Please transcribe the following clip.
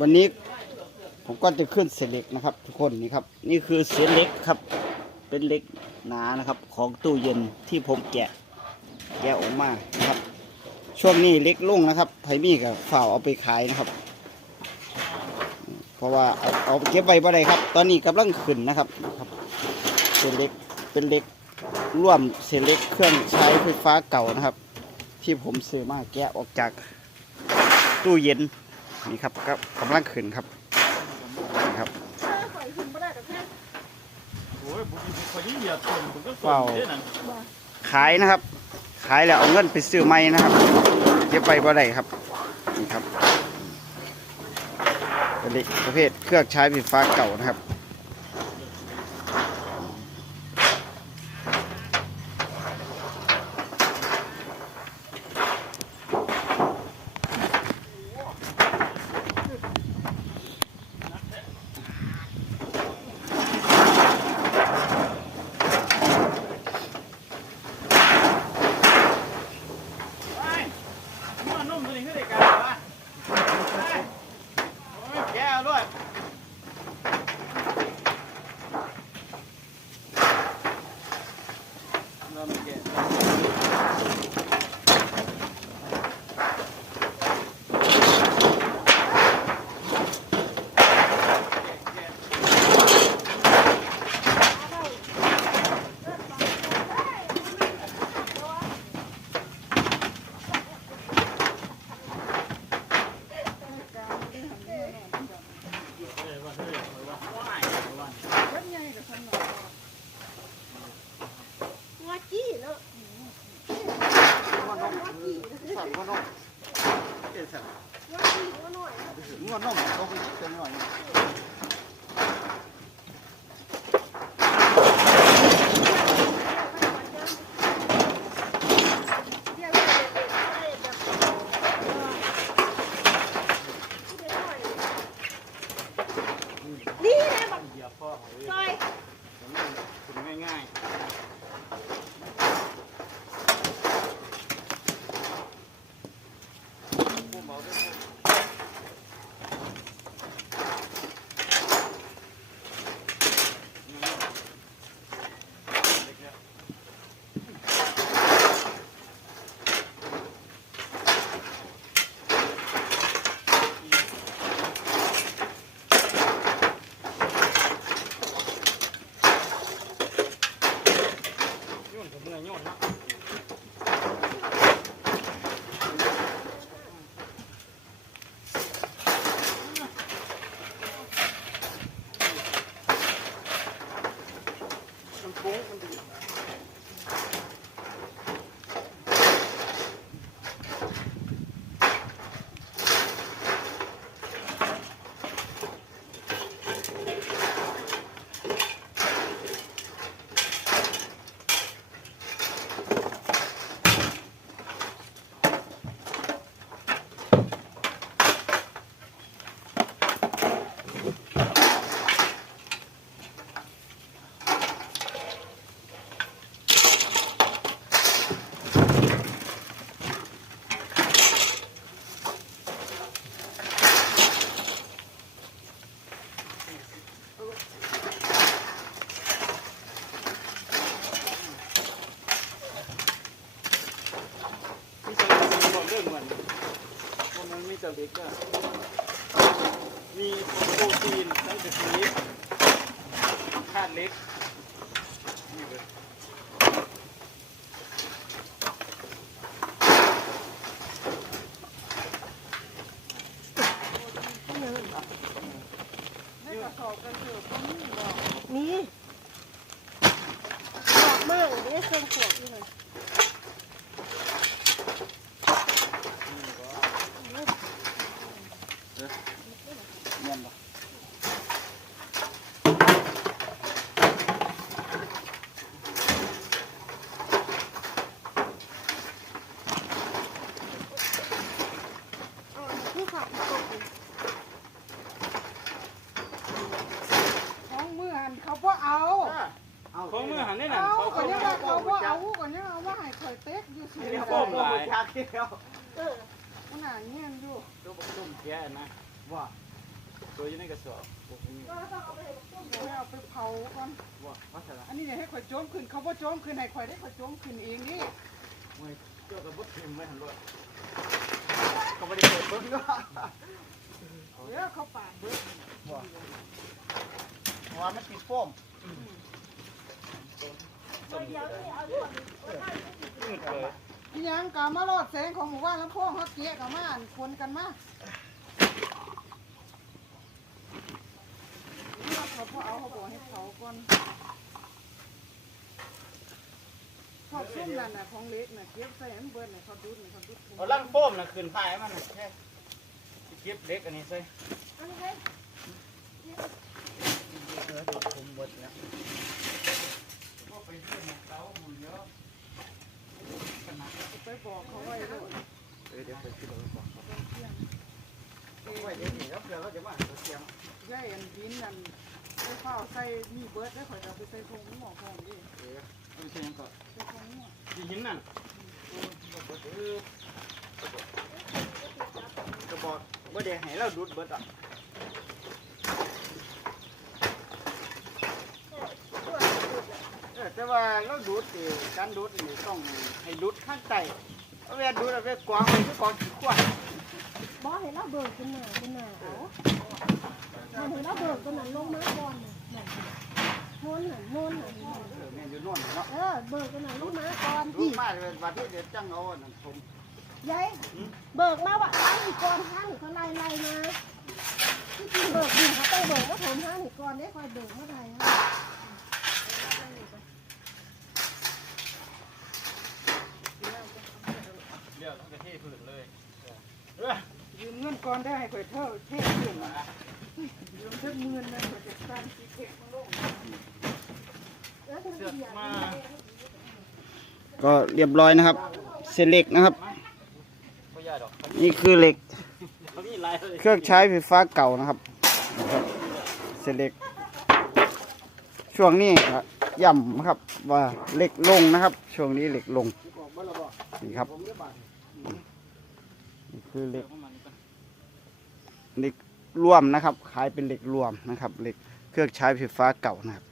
วันนี้ผมก็จะขึ้นเศษเหล็กนะครับ ทุกคนนี่ครับ นี่คือเศษเหล็กครับ เป็นเหล็กหนานะครับ ของตู้เย็นที่ผมแกะ แกะออกมานะครับ ช่วงนี้เล็กลุ่งนะครับไผมี่กับฝ่าวเอาไปขายนะครับ เพราะว่าเอาเอาไปเก็บไว้บ่ได้ครับ ตอนนี้กำลังขึ้นนะครับครับเป็นเหล็กเป็นเหล็กร่วมเศษเหล็กเครื่องใช้ไฟฟ้าเก่านะครับ ที่ผมซื้อมาแกะออกจากตู้เย็น นี่ครับก็กำลังขึ้นครับนี่ครับโอ้ยบุกคนนี้เหยียบคนผมก็ว้าวเด้นั่นขายนะครับ ขายแล้วเอาเงินไปซื้อใหม่นะครับเก็บไปบ่ได้ครับนี่ครับเป็นเหล็กประเภทเครื่องใช้ไฟฟ้าเก่านะครับ มันนุ่มตัวนี้ขึ้นได้กันวะโอ้ยแก้วด้วยเราไม่แกะ งัวจี้เนาะ สั่นงวนมเอ๊ะสั่นงัวจี้งัวหน่อยงวนมต้องเป็นหน่อย เดี๋ยวเดี๋ยวเดี๋ยวเดี๋ยวนี่นะบัก เหยียบพ่อของเว้ย ซอย ถึงง่ายๆโยน กับเมื่อยโยนเนาะ มันโค้งมันดี มีสลิงบอกเรื่องมัน ว่ามันมีแต่เล็กอะมีโปรตีนตั้งแต่ชนิดธาตุเล็กนี่เลยนี่ดอกมากเลยเครื่องขวดนี่เลย เงี้ยบ่ อ๋อผู้ขับตก ของมือหันเขา บ่เอาของมือหันได้นั่นเอาเขาก็เขายังว่าเขาบ่เอาก็ยังเอาว่าให้ข่อยเต็กอยู่สูงเรียกเลว่ายหลายเออมันน่าเงี้ยอยู่ตัวบักตุ้มแก่นะว่าตัวอยู่ในกระสอบพวกนี้ก็ต้องเอาไปเอาไปเผาก่อนว่าว่าสาระอันนี้อย่าให้ข่อยโจมขึ้นเขาบ่โจมขึ้นให้ข่อยได้ข่อยโจมขึ้นเองนี่มวยเจ้ากับบุตรเต็มไม่ทันด้วยเขาไม่ได้เปิดเบิ้งด้วยเดี๋ยวเขาปาดเบิดาะว่ามันติดโฟมเดี๋ยวนี่เอาลูกมืดเลยอีหยังกะมาลอดแสงของหมู่บ้านแลำโพงเขาเกี้ยกับมาคนกันมาเนี่ยเขาพอเอาเขาบอกให้เผาก่อนทอดซุ่มนั่นน่ะของเล็กน่ะเก็บใส่อันเบิดน่ะเขาดูดน่ะเขาดูดเอาลังโฟมน่ะขึ้นพายมันน่ะแค่เก็บเล็กอันนี้ใส่อันนี้เลย เออโดดผมหมดแล้ว ก็ไปเพื่อนเต้าหุ่นเยอะ ไปบอกเขาไว้ด้วย เออเดี๋ยว ไปเอาก่อนไว้เดี๋ยวนี้ครับเดี๋ยวเราจะมาเอาเสียงย่ายอันดินนั่นไปเฝ้าใส่มีเบิร์ดได้ข่อยจะเอาไปใส่ทงหม้อพร้อมดิเออเอาไปเชียงก่อนใส่ทงหม้อที่หินนั่นกระบอกบ่ได้ให้เราดูดเบิดอะเออแต่ว่าเราดูดนี่การดูดนี่ต้องให้ดูดข้างใต้ เอาไว้ดูดเอาไว้กวางไว้คือของขี้ขวานบอกให้เราเบิกกันหน่ากันหน่าเอาทำให้เราเบิกกันหน่าลงมาก่อนน่ะโก่อนได้ให้ข่อยเท่าเท่ขึ้นยืมเท่าหมื่นนะข่อยจะตั้างสีเทข้าลงเสือกมาก็เรียบร้อยนะครับเศษเหล็กนะครับ ไม่ยากดอกนี่คือเหล็ก เขามีลายเลยเครื่องใช้ไฟฟ้าเก่านะครับนะครับเศษเหล็ก ช่วงนี้ก็ย่ำนะครับ ว่าเหล็กลงนะครับ ช่วงนี้เหล็กลงนี่ครับ นี่คือเหล็กข้ามานี่ก่อน เหล็กรวมนะครับ ขายเป็นเหล็กรวมนะครับเหล็กเครื่องใช้ไฟฟ้าเก่านะครับ